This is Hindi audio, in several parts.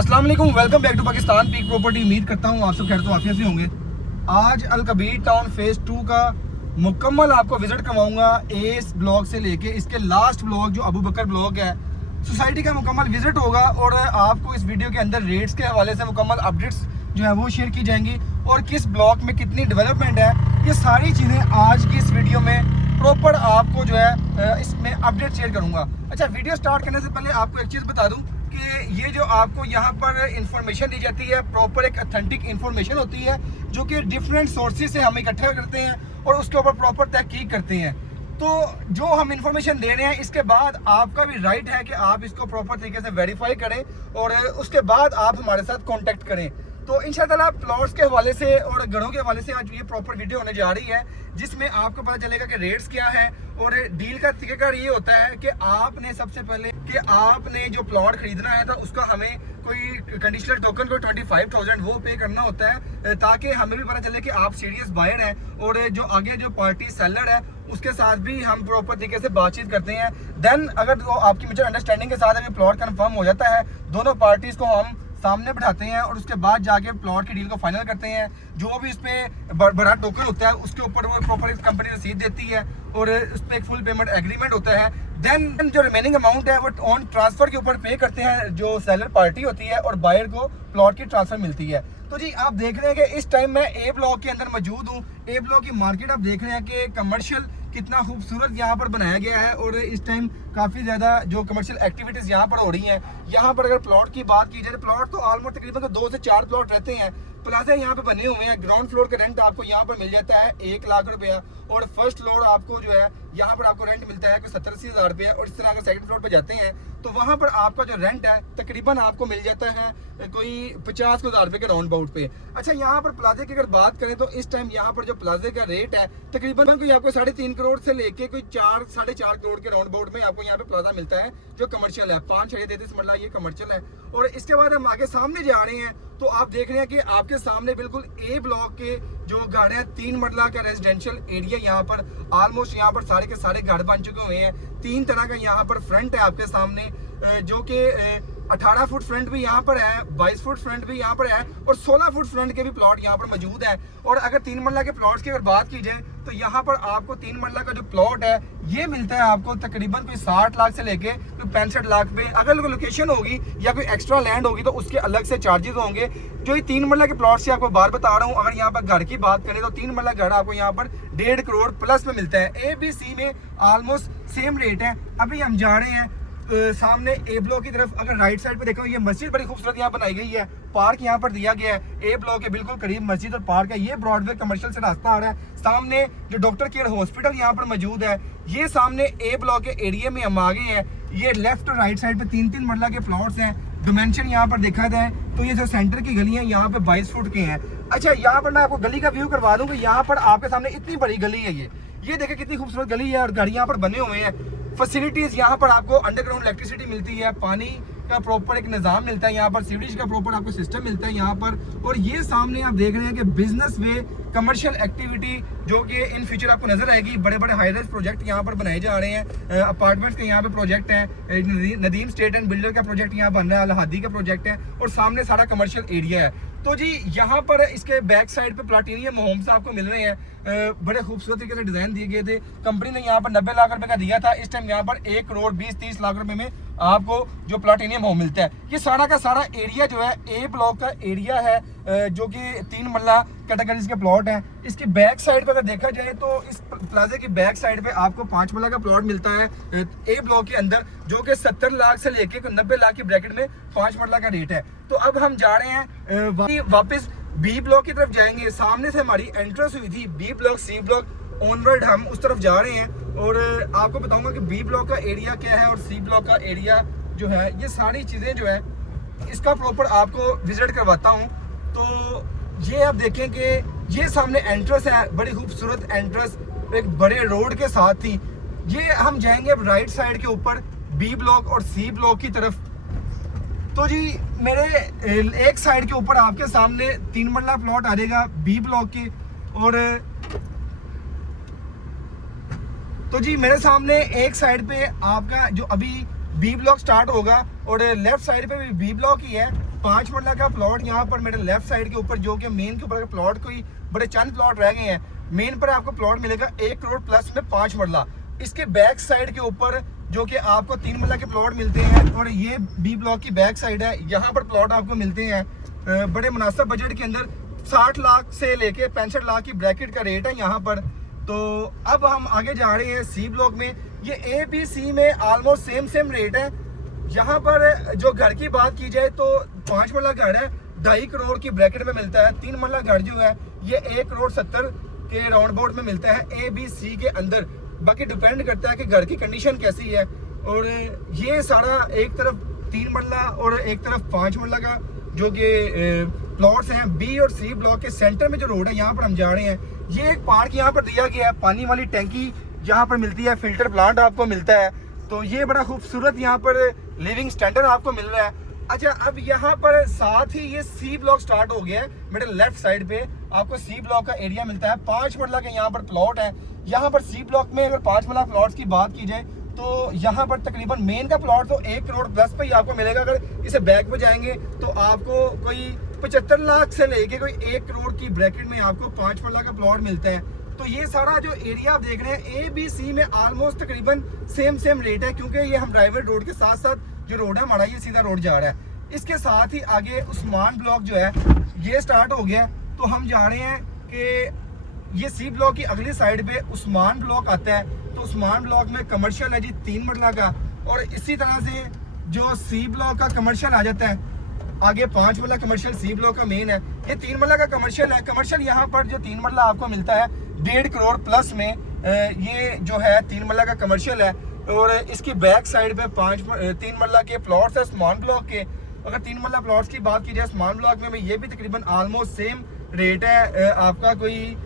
अस्सलाम वालेकुम, welcome back to Pakistan peak property. उम्मीद करता हूँ आप सब खैर तो आफियत से होंगे। आज अल कबीर टाउन फेज 2 का मुकम्मल आपको विजिट करवाऊंगा। इस ब्लॉक से लेके इसके लास्ट ब्लॉक जो अबू बकर ब्लॉक है, सोसाइटी का मुकम्मल विजिट होगा और आपको इस वीडियो के अंदर रेट्स के हवाले से मुकम्मल अपडेट्स जो है वो शेयर की जाएंगी और किस ब्लॉक में कितनी डेवलपमेंट है, ये सारी चीज़ें आज की इस वीडियो में प्रॉपर आपको जो है इसमें अपडेट शेयर करूंगा। अच्छा, वीडियो स्टार्ट करने से पहले आपको एक चीज़ बता दूं कि ये जो आपको यहाँ पर इंफॉर्मेशन दी जाती है प्रॉपर एक ऑथेंटिक इंफॉर्मेशन होती है जो कि डिफरेंट सोर्सेज से हम इकट्ठा करते हैं और उसके ऊपर प्रॉपर तहकीक करते हैं। तो जो हम इंफॉर्मेशन दे रहे हैं इसके बाद आपका भी राइट है कि आप इसको प्रॉपर तरीके से वेरीफाई करें और उसके बाद आप हमारे साथ कांटेक्ट करें। तो इंशाल्लाह प्लॉट्स के हवाले से और घरों के हवाले से आज ये प्रॉपर वीडियो होने जा रही है जिसमें आपको पता चलेगा कि रेट्स क्या है और डील का तरीका ये होता है कि आपने सबसे पहले कि आपने जो प्लॉट खरीदना है तो उसका हमें कोई कंडीशनल टोकन को 25,000 वो पे करना होता है ताकि हमें भी पता चले कि आप सीरियस बायर हैं और जो आगे जो पार्टी सेलर है उसके साथ भी हम प्रॉपर तरीके से बातचीत करते हैं। देन अगर तो आपकी म्यूचुअल अंडरस्टैंडिंग के साथ अगर प्लॉट कन्फर्म हो जाता है, दोनों पार्टीज को हम सामने बिठाते हैं और उसके बाद जाके प्लॉट की डील को फाइनल करते हैं। जो भी इसमें बड़ा टोकन होता है उसके ऊपर वो प्रॉपर कंपनी रसीद देती है और उस पर एक फुल पेमेंट एग्रीमेंट होता है। देन जो रिमेनिंग अमाउंट है वो ऑन ट्रांसफर के ऊपर पे करते हैं जो सेलर पार्टी होती है और बायर को प्लॉट की ट्रांसफर मिलती है। तो जी आप देख रहे हैं कि इस टाइम मैं ए ब्लॉक के अंदर मौजूद हूँ। ए ब्लॉक की मार्केट आप देख रहे हैं कि कमर्शियल कितना खूबसूरत यहाँ पर बनाया गया है और इस टाइम काफ़ी ज़्यादा जो कमर्शियल एक्टिविटीज़ यहाँ पर हो रही हैं। यहाँ पर अगर प्लॉट की बात की जाए, प्लॉट तो ऑलमोस्ट तकरीबन 2 से 4 प्लॉट रहते हैं। प्लाजा यहाँ पे बने हुए हैं। ग्राउंड फ्लोर का रेंट आपको यहाँ पर मिल जाता है 1 लाख रुपया और फर्स्ट फ्लोर आपको जो है यहाँ पर आपको रेंट मिलता है कोई 70-80 हज़ार रुपया। और इस तरह अगर सेकंड फ्लोर पे जाते हैं तो वहाँ पर आपका जो रेंट है तकरीबन आपको मिल जाता है कोई 50,000 रुपये के राउंड अबाउट पे। अच्छा, यहाँ पर प्लाजे की अगर बात करें तो इस टाइम यहाँ पर जो प्लाजे का रेट है तकरीबन कोई आपको 3.5 करोड़ से लेके कोई 4-4.5 करोड़ के राउंड अबाउट में आपको यहाँ पे प्लाजा मिलता है जो कमर्शियल है। 5.33 मरला ये कमर्शियल है। और इसके बाद हम आगे सामने जा रहे हैं तो आप देख रहे हैं कि आपके सामने बिल्कुल ए ब्लॉक के जो घर है 3 मरला का रेजिडेंशियल एरिया, यहाँ पर ऑलमोस्ट यहाँ पर सारे के सारे घर बन चुके हुए हैं। 3 तरह का यहाँ पर फ्रंट है आपके सामने जो कि 18 फुट फ्रंट भी यहाँ पर है, 22 फुट फ्रंट भी यहाँ पर है और 16 फुट फ्रंट के भी प्लॉट यहाँ पर मौजूद है। और अगर 3 मरला के प्लॉट्स की अगर बात की जाए तो यहाँ पर आपको 3 मरला का जो प्लॉट है ये मिलता है आपको तकरीबन कोई 60 लाख से लेके कोई 65 लाख पे। अगर लोकेशन होगी या कोई एक्स्ट्रा लैंड होगी तो उसके अलग से चार्जेस होंगे। जो ये 3 मरला के प्लॉट से आपको बार बता रहा हूँ, अगर यहाँ पर घर की बात करें तो 3 मरला घर आपको यहाँ पर 1.5 करोड़ प्लस में मिलता है। ABC में ऑलमोस्ट सेम रेट है। अभी हम जा रहे हैं सामने ए ब्लॉक की तरफ। अगर राइट साइड पे देखो ये मस्जिद बड़ी खूबसूरत यहाँ बनाई गई है, पार्क यहाँ पर दिया गया है। ए ब्लॉक के बिल्कुल करीब मस्जिद और पार्क है। ये ब्रॉडवे कमर्शियल से रास्ता आ रहा है। सामने जो डॉक्टर केयर हॉस्पिटल यहाँ पर मौजूद है। ये सामने ए ब्लॉक के एरिया में हम आ गए हैं। ये लेफ्ट और राइट साइड पे 3-3 मरला के प्लॉट्स हैं। डिमेंशन यहाँ पर देखा जाए तो ये जो सेंटर की गली है यहाँ पे 22 फुट के हैं। अच्छा, यहाँ पर मैं आपको गली का व्यू करवा दूँ कि यहाँ पर आपके सामने इतनी बड़ी गली है। ये देखें कितनी खूबसूरत गली है और घर यहाँ पर बने हुए हैं। फैसिलिटीज यहाँ पर आपको अंडरग्राउंड इलेक्ट्रिसिटी मिलती है, पानी का प्रॉपर एक निज़ाम मिलता है, यहाँ पर सीवरेज का प्रॉपर आपको सिस्टम मिलता है यहाँ पर। और ये सामने आप देख रहे हैं कि बिजनेस वे कमर्शियल एक्टिविटी जो कि इन फ्यूचर आपको नजर आएगी। बड़े बड़े हाई राइज प्रोजेक्ट यहाँ पर बनाए जा रहे हैं। अपार्टमेंट्स के यहाँ पे प्रोजेक्ट है। नदीम स्टेट एंड बिल्डर का प्रोजेक्ट यहाँ बन रहा है, अलहादी का प्रोजेक्ट है और सामने सारा कमर्शियल एरिया है। तो जी यहाँ पर इसके बैक साइड पे प्लाटिनियम होम्स आपको मिल रहे हैं। बड़े खूबसूरत तरीके से डिजाइन दिए गए थे। कंपनी ने यहाँ पर 90 लाख रुपए का दिया था। इस टाइम यहाँ पर 1 करोड़ 20-30 लाख रुपए में आपको जो प्लाटिनियम होम मिलता है। ये सारा का सारा एरिया जो है ए ब्लॉक का एरिया है जो कि 3 मरला कैटेगरीज के प्लॉट हैं। इसकी बैक साइड पे अगर देखा जाए तो इस प्लाजे की बैक साइड पे आपको 5 मरला का प्लॉट मिलता है ए ब्लॉक के अंदर जो कि 70 लाख से लेके 90 लाख की ब्रैकेट में 5 मरला का रेट है। तो अब हम जा रहे हैं वापस बी ब्लॉक की तरफ जाएंगे। सामने से हमारी एंट्रेंस हुई थी B block, C block, onward हम उस तरफ जा रहे हैं और आपको बताऊंगा कि बी ब्लॉक का एरिया क्या है और सी ब्लॉक का एरिया जो है ये सारी चीज़ें जो है इसका प्रॉपर आपको विजिट करवाता हूँ। तो ये आप देखें कि ये सामने एंट्रेंस है, बड़ी खूबसूरत एंट्रेंस एक बड़े रोड के साथ थी। ये हम जाएंगे अब राइट साइड के ऊपर बी ब्लॉक और सी ब्लॉक की तरफ। तो जी मेरे एक साइड के ऊपर आपके सामने 3 मरला प्लॉट आ जाएगा बी ब्लॉक के और तो जी मेरे सामने एक साइड पे आपका जो अभी बी ब्लॉक स्टार्ट होगा और लेफ्ट साइड पे भी बी ब्लॉक ही है। 5 मरला का प्लॉट यहाँ पर मेरे लेफ्ट साइड के ऊपर, जो कि मेन के ऊपर प्लॉट कोई बड़े चंद प्लॉट रह गए हैं, मेन पर आपको प्लॉट मिलेगा 1 करोड़ प्लस में 5 मरला। इसके बैक साइड के ऊपर जो कि आपको 3 मरला के प्लॉट मिलते हैं, और ये बी ब्लॉक की बैक साइड है, यहाँ पर प्लॉट आपको मिलते हैं बड़े मुनासिब बजट के अंदर। 60 लाख से लेके 65 लाख की ब्रैकेट का रेट है यहाँ पर। तो अब हम आगे जा रहे हैं सी ब्लॉक में। ये ए बी सी में ऑलमोस्ट सेम रेट है। यहाँ पर जो घर की बात की जाए तो 5 मरला घर है 2.5 करोड़ की ब्रैकेट में मिलता है। 3 मरला घर जो है ये 1 करोड़ 70 के राउंड बोर्ड में मिलता है ए बी सी के अंदर। बाकी डिपेंड करता है कि घर की कंडीशन कैसी है। और ये सारा एक तरफ 3 मरला और एक तरफ 5 मरला का जो कि प्लॉट्स हैं बी और सी ब्लॉक के सेंटर में जो रोड है यहाँ पर हम जा रहे हैं। ये एक पार्क यहाँ पर दिया गया है, पानी वाली टैंकी यहाँ पर मिलती है, फिल्टर प्लांट आपको मिलता है। तो ये बड़ा खूबसूरत यहाँ पर लिविंग स्टैंडर्ड आपको मिल रहा है। अच्छा, अब यहाँ पर साथ ही ये सी ब्लॉक स्टार्ट हो गया है। मेरे लेफ्ट साइड पे आपको सी ब्लॉक का एरिया मिलता है। 5 मरला के यहाँ पर प्लॉट है। यहाँ पर सी ब्लॉक में अगर 5 मरला प्लॉट्स की बात की जाए तो यहाँ पर तकरीबन मेन का प्लॉट तो 1 करोड़ प्लस पे ही आपको मिलेगा। अगर इसे बैक में जाएंगे तो आपको कोई 75 लाख से लेके कोई 1 करोड़ की ब्रैकेट में आपको 5 मरला का प्लॉट मिलता है। तो ये सारा जो एरिया आप देख रहे हैं ए बी सी में ऑलमोस्ट तकरीबन सेम रेट है, क्योंकि ये हम ड्राइवर रोड के साथ साथ जो रोड है हमारा ये सीधा रोड जा रहा है। इसके साथ ही आगे उस्मान ब्लॉक जो है ये स्टार्ट हो गया। तो हम जा रहे हैं कि ये सी ब्लॉक की अगली साइड पे उस्मान ब्लॉक आता है। तो उस्मान ब्लॉक में कमर्शियल है जी 3 मरला का, और इसी तरह से जो सी ब्लॉक का कमर्शियल आ जाता है आगे 5 मरला कमर्शियल सी ब्लॉक का मेन है। ये 3 मरला का कमर्शियल है। कमर्शियल यहाँ पर जो 3 मरला आपको मिलता है 1.5 करोड़ प्लस में, ये जो है 3 मरला का कमर्शियल है। और इसकी बैक साइड पे 3 मरला के प्लॉट्स है उस्मान ब्लॉक के। अगर 3 मरला प्लॉट्स की बात की जाए उस्मान ब्लॉक में ये भी तकरीबन ऑलमोस्ट सेम रेट है। आपका कोई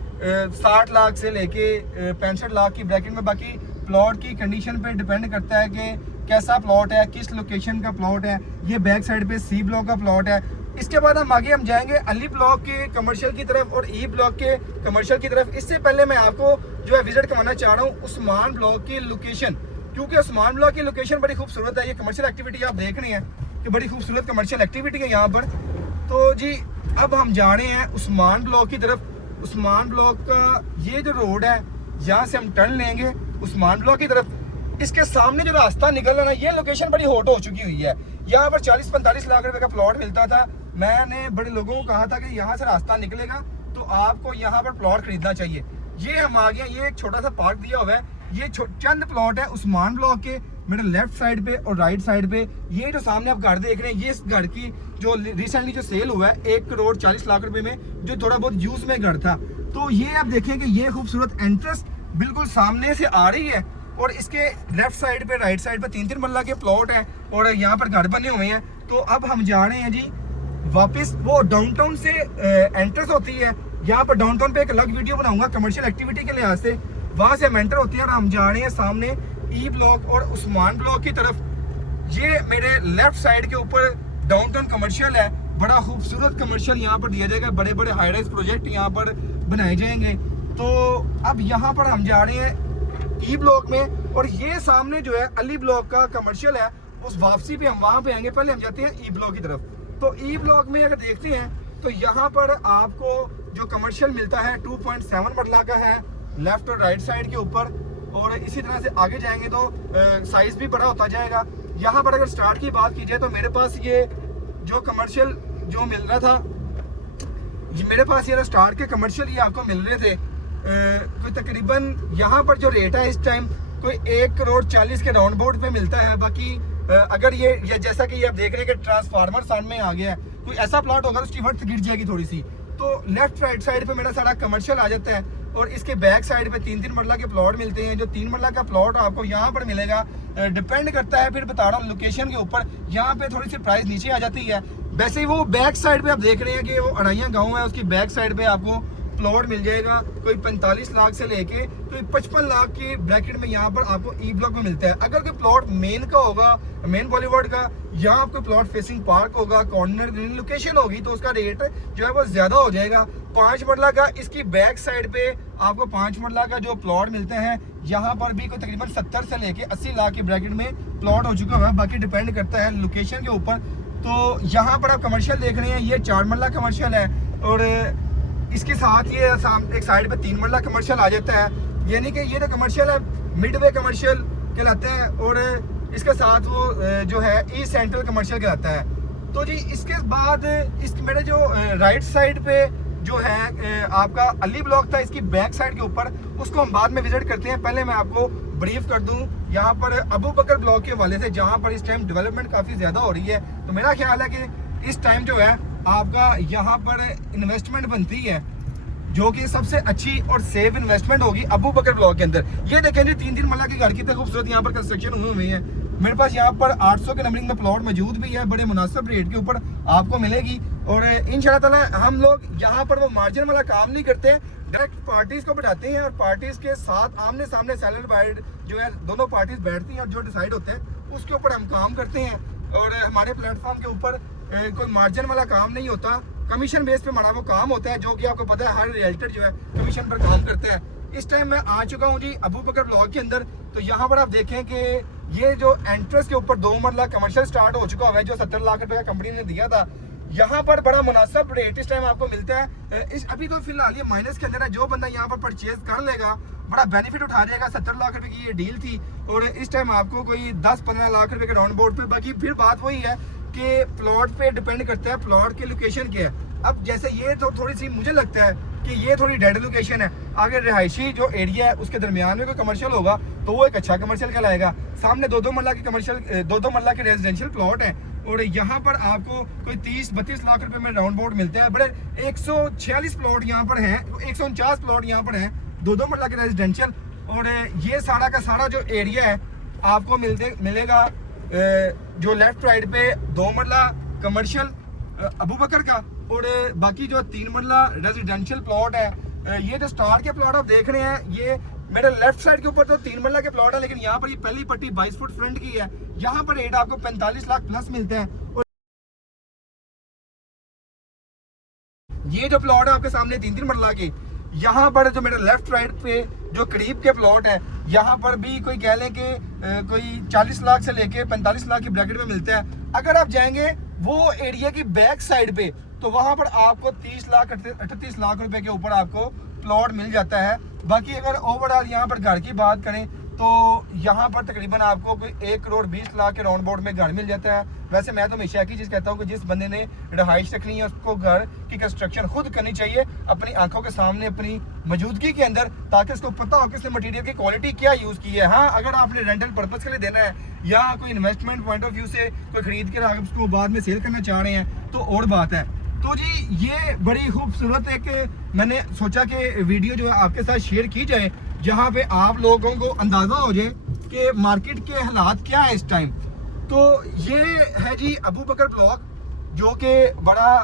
60 लाख से लेके 65 लाख की ब्रैकेट में। बाकी प्लॉट की कंडीशन पे डिपेंड करता है कि कैसा प्लॉट है, किस लोकेशन का प्लॉट है। ये बैक साइड पे सी ब्लॉक का प्लॉट है। इसके बाद हम आगे हम जाएंगे अली ब्लॉक के कमर्शियल की तरफ और ई ब्लॉक के कमर्शियल की तरफ। इससे पहले मैं आपको जो है विजिट करवाना चाह रहा हूँ उस्मान ब्लॉक की लोकेशन, क्योंकि उस्मान ब्लॉक की लोकेशन बड़ी खूबसूरत है। ये कमर्शियल एक्टिविटी आप देख रहे हैं कि बड़ी खूबसूरत कमर्शियल एक्टिविटी है यहाँ पर। तो जी अब हम जा रहे हैं उस्मान ब्लॉक की तरफ। उस्मान ब्लॉक का ये जो रोड है यहाँ से हम टर्न लेंगे उस्मान ब्लॉक की तरफ। इसके सामने जो रास्ता निकल रहा है ना, ये लोकेशन बड़ी हॉट हो चुकी हुई है। यहाँ पर 40-45 लाख रुपए का प्लॉट मिलता था। मैंने बड़े लोगों को कहा था कि यहाँ से रास्ता निकलेगा तो आपको यहाँ पर प्लॉट खरीदना चाहिए। ये हम आ गए, ये एक छोटा सा पार्क दिया हुआ है। ये चंद प्लॉट है उस्मान ब्लॉक के मेरे लेफ्ट साइड पे और राइट साइड पे। ये जो सामने आप घर देख रहे हैं, ये इस घर की जो रिसेंटली जो सेल हुआ है 1 करोड़ 40 लाख रुपए में, जो थोड़ा बहुत यूज में घर था। तो ये आप देखें कि ये खूबसूरत एंट्रेंस बिल्कुल सामने से आ रही है, और इसके लेफ्ट साइड पे राइट साइड पे 3-3 मरला के प्लॉट हैं और यहाँ पर घर बने हुए हैं। तो अब हम जा रहे हैं जी वापस, वो डाउनटाउन से एंट्रेंस होती है। यहाँ पर डाउनटाउन पे एक अलग वीडियो बनाऊंगा कमर्शियल एक्टिविटी के लिहाज से, वहाँ से हम एंटर होती है। और हम जा रहे हैं सामने ई ब्लॉक और उस्मान ब्लॉक की तरफ। ये मेरे लेफ्ट साइड के ऊपर डाउनटाउन कमर्शियल है। बड़ा खूबसूरत कमर्शियल यहाँ पर दिया जाएगा, बड़े बड़े हाई राइज प्रोजेक्ट यहाँ पर बनाए जाएंगे। तो अब यहाँ पर हम जा रहे हैं ई ब्लॉक में, और ये सामने जो है अली ब्लॉक का कमर्शियल है। उस वापसी पे हम वहाँ पे आएंगे, पहले हम जाते हैं ई ब्लॉक की तरफ। तो ई ब्लॉक में अगर देखते हैं तो यहाँ पर आपको जो कमर्शियल मिलता है 2.7 मरला का है लेफ्ट और राइट साइड के ऊपर, और इसी तरह से आगे जाएंगे तो साइज भी बड़ा होता जाएगा। यहाँ पर अगर स्टार्ट की बात की जाए तो मेरे पास ये जो कमर्शियल जो मिल रहा था, मेरे पास ये स्टार्ट के कमर्शियल ये आपको मिल रहे थे कोई तकरीबन यहाँ पर जो रेट है इस टाइम कोई 1 करोड़ 40 के राउंड बोर्ड पे मिलता है। बाकी अगर ये जैसा कि ये आप देख रहे हैं कि ट्रांसफार्मर सामने में आ गया है, कोई ऐसा प्लॉट होगा तो उसकी वर्थ गिर जाएगी थोड़ी सी। तो लेफ्ट राइट साइड पे मेरा सारा कमर्शियल आ जाता है, और इसके बैक साइड पे 3-3 मरला के प्लॉट मिलते हैं। जो 3 मरला का प्लॉट आपको यहाँ पर मिलेगा, डिपेंड करता है, फिर बता रहा हूँ लोकेशन के ऊपर। यहाँ पे थोड़ी सी प्राइस नीचे आ जाती है। वैसे ही वो बैक साइड पे आप देख रहे हैं कि वो अड़ाइया गाँव है, उसकी बैक साइड पे आपको प्लॉट मिल जाएगा कोई 45 लाख से लेके तो 55 लाख की ब्रैकेट में यहाँ पर आपको ई ब्लॉक में मिलता है। अगर कोई प्लॉट मेन का होगा, मेन बॉलीवुड का, यहाँ आपको प्लॉट फेसिंग पार्क होगा, कॉर्नर लोकेशन होगी, तो उसका रेट जो है वो ज्यादा हो जाएगा। 5 मरला का इसकी बैक साइड पे आपको 5 मरला का जो प्लॉट मिलते हैं, यहाँ पर भी कोई तकरीबन 70 से लेके 80 लाख की ब्रैकेट में प्लॉट हो चुका है। बाकी डिपेंड करता है लोकेशन के ऊपर। तो यहाँ पर आप कमर्शियल देख रहे हैं, ये 4 मरला कमर्शियल है और इसके साथ ये एक साइड पे 3 मरला कमर्शियल आ जाता है, यानी कि ये जो कमर्शियल है मिडवे कमर्शियल कहलाता है और इसके साथ वो जो है ईस्ट सेंट्रल कमर्शियल कहलाता है। तो जी इसके बाद मेरे जो राइट साइड पे जो है आपका अली ब्लॉक था, इसकी बैक साइड के ऊपर, उसको हम बाद में विजिट करते हैं। पहले मैं आपको ब्रीफ कर दूं यहाँ पर अबू बकर ब्लॉक के वाले से, जहाँ पर इस टाइम डेवलपमेंट काफ़ी ज़्यादा हो रही है। तो मेरा ख्याल है कि इस टाइम जो है आपका यहाँ पर इन्वेस्टमेंट बनती है जो कि सबसे अच्छी और सेफ इन्वेस्टमेंट होगी अबू बकर ब्लॉक के अंदर। ये देखें जी 3-3 मरला की घर कितने खूबसूरत यहाँ पर कंस्ट्रक्शन हुई हुई है। मेरे पास यहाँ पर 800 के नंबरिंग में प्लॉट मौजूद भी है, बड़े मुनासिब रेट के ऊपर आपको मिलेगी। और इंशाल्लाह ताला हम लोग यहाँ पर वो मार्जिन वाला काम नहीं करते, डायरेक्ट पार्टीज को बैठाते हैं और पार्टीज के साथ आमने सामने सेलर बायर जो है दोनों पार्टीज बैठती हैं और जो डिसाइड होते हैं उसके ऊपर हम काम करते हैं। और हमारे प्लेटफॉर्म के ऊपर कोई मार्जिन वाला काम नहीं होता, कमीशन बेस पे हमारा वो काम होता है, जो कि आपको पता है हर रियल्टर जो है कमीशन पर काम करते हैं। इस टाइम मैं आ चुका हूँ जी अबू बकर ब्लॉक के अंदर। तो यहाँ पर आप देखें कि ये जो एंट्रेंस के ऊपर 2 मरला कमर्शियल स्टार्ट हो चुका हुआ है, जो 70 लाख रुपए का कंपनी ने दिया था। यहाँ पर बड़ा मुनासिब रेट इस टाइम आपको मिलता है। अभी तो फिलहाल ये माइनस के अंदर है, जो बंदा यहाँ पर परचेज कर लेगा बड़ा बेनिफिट उठा लेगा। 70 लाख रुपए की ये डील थी और इस टाइम आपको कोई 10-15 लाख रुपए के राउंड बोर्ड पे। बाकी फिर बात वही है कि प्लॉट पे डिपेंड करता है, प्लॉट की लोकेशन क्या है। अब जैसे ये तो थोड़ी सी मुझे लगता है कि ये थोड़ी डेड लोकेशन है, अगर रिहायशी जो एरिया है उसके दरमियान में कोई कमर्शियल होगा तो वो एक अच्छा कमर्शियल कहलाएगा। सामने 2-2 मरला की कमर्शियल 2-2 मरला के रेजिडेंशियल प्लॉट है और यहाँ पर आपको कोई 30-32 लाख रुपए में राउंड बोर्ड मिलते हैं। बड़े 146 प्लॉट यहाँ पर हैं, 149 प्लॉट यहाँ पर हैं 2-2 मरला के रेजिडेंशियल। और ये सारा का सारा जो एरिया है आपको मिलेगा जो लेफ्ट राइट पे 2 मरला कमर्शियल अबू बकर का और बाकी जो 3 मरला रेजिडेंशियल प्लॉट है। ये जो स्टार के प्लॉट आप देख रहे हैं, ये मेरे लेफ्ट साइड के ऊपर तो 3 मरला के प्लॉट है, लेकिन यहाँ पर ये पहली पट्टी 22 फुट फ्रंट की है। यहाँ पर रेट आपको 45 लाख प्लस मिलते हैं। और ये जो प्लॉट है आपके सामने 3-3 मरला के, यहाँ पर जो मेरे लेफ्ट राइट पे जो करीब के प्लॉट है, यहाँ पर भी कोई कह लें कि कोई 40 लाख से लेके 45 लाख की ब्रैकेट में मिलते हैं। अगर आप जाएंगे वो एरिया की बैक साइड पे तो वहां पर आपको 30 लाख 38 लाख रुपए के ऊपर आपको प्लॉट मिल जाता है। बाकी अगर ओवरऑल यहाँ पर घर की बात करें तो यहाँ पर तकरीबन आपको कोई 1 करोड़ 20 लाख के राउंड बोर्ड में घर मिल जाता है। वैसे मैं तो हमेशा की चीज़ कहता हूँ कि जिस बंदे ने रहाइश रखनी है उसको घर की कंस्ट्रक्शन खुद करनी चाहिए अपनी आंखों के सामने, अपनी मौजूदगी के अंदर, ताकि उसको पता हो कि इसने मटेरियल की क्वालिटी क्या यूज़ की है। हाँ, अगर आपने रेंटल पर्पज़ के लिए देना है या कोई इन्वेस्टमेंट पॉइंट ऑफ व्यू से कोई खरीद कर आप उसको बाद में सेल करना चाह रहे हैं तो और बात है। तो जी ये बड़ी खूबसूरत एक मैंने सोचा कि वीडियो जो है आपके साथ शेयर की जाए, जहाँ पे आप लोगों को अंदाज़ा हो जाए कि मार्केट के हालात क्या है इस टाइम। तो ये है जी अबू बकर ब्लॉक, जो कि बड़ा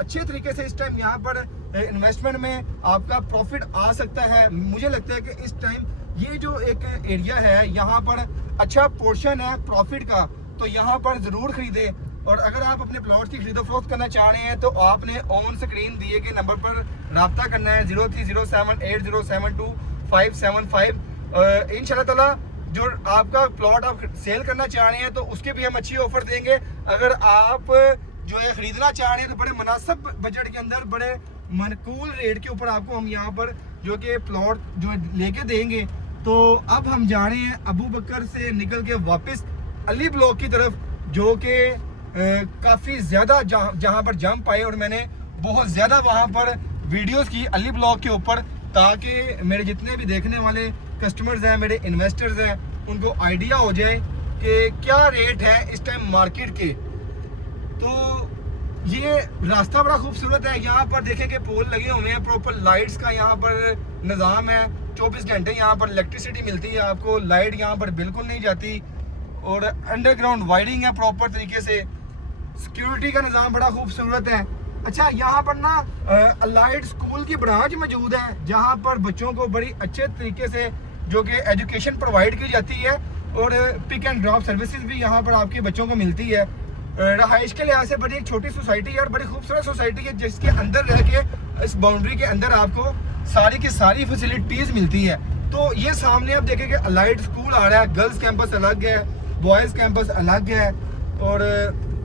अच्छे तरीके से इस टाइम यहाँ पर इन्वेस्टमेंट में आपका प्रॉफिट आ सकता है। मुझे लगता है कि इस टाइम ये जो एक एरिया है यहाँ पर अच्छा पोर्शन है प्रॉफिट का, तो यहाँ पर ज़रूर खरीदें। और अगर आप अपने प्लॉट की खरीदो फरोख्त करना चाह रहे हैं तो आपने ऑन स्क्रीन दिए गए नंबर पर रब्ता करना है 0307807255। इंशाल्लाह ताला जो आपका प्लॉट आप सेल करना चाह रहे हैं तो उसके भी हम अच्छी ऑफर देंगे। अगर आप जो है खरीदना चाह रहे हैं तो बड़े मुनासिब बजट के अंदर बड़े मनकूल रेट के ऊपर आपको हम यहाँ पर जो कि प्लॉट जो लेके देंगे। तो अब हम जा रहे हैं अबू बकर से निकल के वापस अली ब्लॉक की तरफ, जो कि काफ़ी ज़्यादा जहाँ पर जंप आए और मैंने बहुत ज़्यादा वहाँ पर वीडियोस की अली ब्लॉक के ऊपर, ताकि मेरे जितने भी देखने वाले कस्टमर्स हैं, मेरे इन्वेस्टर्स हैं, उनको आइडिया हो जाए कि क्या रेट है इस टाइम मार्केट के। तो ये रास्ता बड़ा खूबसूरत है। यहाँ पर देखें कि पोल लगे हुए हैं, प्रॉपर लाइट्स का यहाँ पर निज़ाम है, 24 घंटे यहाँ पर इलेक्ट्रिसिटी मिलती है आपको, लाइट यहाँ पर बिल्कुल नहीं जाती और अंडरग्राउंड वायरिंग है प्रॉपर तरीके से। सिक्योरिटी का निज़ाम बड़ा खूबसूरत है। अच्छा, यहाँ पर ना अलाइड स्कूल की ब्रांच मौजूद है, जहाँ पर बच्चों को बड़ी अच्छे तरीके से जो कि एजुकेशन प्रोवाइड की जाती है और पिक एंड ड्रॉप सर्विसेज भी यहाँ पर आपके बच्चों को मिलती है। रहाइश के लिहाज से बड़ी एक छोटी सोसाइटी है और बड़ी खूबसूरत सोसाइटी है, जिसके अंदर रह के इस बाउंड्री के अंदर आपको सारी की सारी फैसिलिटीज़ मिलती है। तो ये सामने आप देखें कि अलाइड स्कूल आ रहा है, गर्ल्स कैंपस अलग है, बॉयज़ कैंपस अलग है और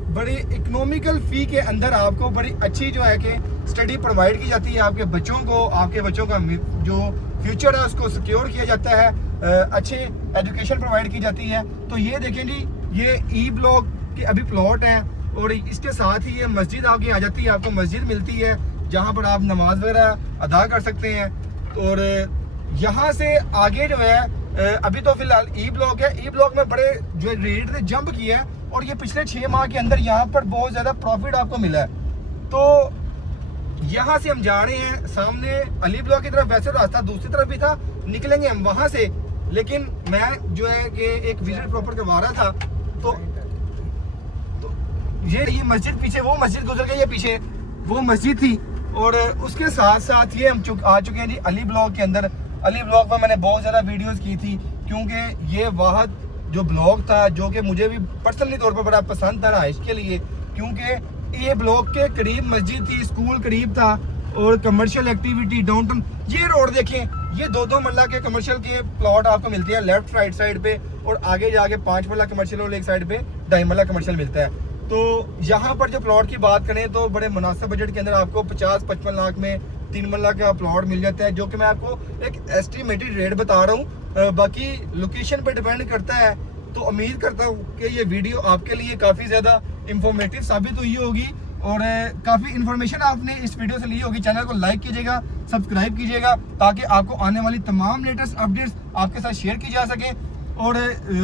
बड़ी इकोनॉमिकल फ़ी के अंदर आपको बड़ी अच्छी जो है कि स्टडी प्रोवाइड की जाती है। आपके बच्चों को, आपके बच्चों का जो फ्यूचर है उसको सिक्योर किया जाता है, अच्छे एजुकेशन प्रोवाइड की जाती है। तो ये देखें जी, ये ई ब्लॉक के अभी प्लॉट हैं और इसके साथ ही ये मस्जिद आगे आ जाती है। आपको मस्जिद मिलती है जहाँ पर आप नमाज वगैरह अदा कर सकते हैं। और यहाँ से आगे जो है अभी तो फिलहाल ई ब्लॉक है। ई ब्लॉक में बड़े जो रेट ने जंप किया है और ये पिछले 6 माह के अंदर यहाँ पर बहुत ज़्यादा प्रॉफिट आपको मिला है। तो यहाँ से हम जा रहे हैं सामने अली ब्लॉक की तरफ। वैसे रास्ता दूसरी तरफ भी था, निकलेंगे हम वहाँ से, लेकिन मैं जो है कि एक विजिट प्रॉपर करवा रहा था। तो ये मस्जिद पीछे, वो मस्जिद गुजर गई है, पीछे वो मस्जिद थी। और उसके साथ साथ ये हम आ चुके हैं जी अली ब्लॉक के अंदर। अली ब्लॉक में मैंने बहुत ज़्यादा वीडियोस की थी क्योंकि ये वाहद जो ब्लॉक था जो कि मुझे भी पर्सनली तौर पर बड़ा पसंद था रहाइश के लिए, क्योंकि ये ब्लॉक के करीब मस्जिद थी, स्कूल करीब था और कमर्शियल एक्टिविटी डाउनटाउन। ये रोड देखें, ये 2-2 मरला के कमर्शियल के प्लॉट आपको मिलते हैं लेफ्ट राइट साइड पे, और आगे जाके 5 मरला कमर्शियल और एक साइड पे 2.5 मरला कमर्शियल मिलता है। तो यहाँ पर जो प्लॉट की बात करें तो बड़े मुनासिब बजट के अंदर आपको 50-55 लाख में 3 मरला का प्लॉट मिल जाता है, जो कि मैं आपको एक एस्टिमेटेड रेट बता रहा हूँ। बाकी लोकेशन पे डिपेंड करता है। तो उम्मीद करता हूँ कि ये वीडियो आपके लिए काफ़ी ज़्यादा इंफॉर्मेटिव साबित हुई होगी और काफ़ी इन्फॉर्मेशन आपने इस वीडियो से ली होगी। चैनल को लाइक कीजिएगा, सब्सक्राइब कीजिएगा ताकि आपको आने वाली तमाम लेटेस्ट अपडेट्स आपके साथ शेयर की जा सके। और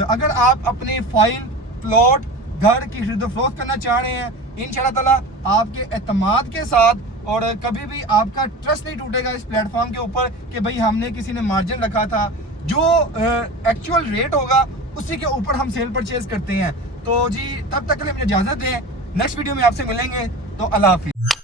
अगर आप अपनी फाइल, प्लॉट, घर की खरीदो फरोख्त करना चाह रहे हैं, इंशाअल्लाह ताला आपके एतमाद के साथ, और कभी भी आपका ट्रस्ट नहीं टूटेगा इस प्लेटफॉर्म के ऊपर कि भाई हमने किसी ने मार्जिन रखा था। जो एक्चुअल रेट होगा उसी के ऊपर हम सेल परचेज करते हैं। तो जी तब तक के लिए मुझे इजाज़त दें, नेक्स्ट वीडियो में आपसे मिलेंगे। तो अल्लाह हाफिज़।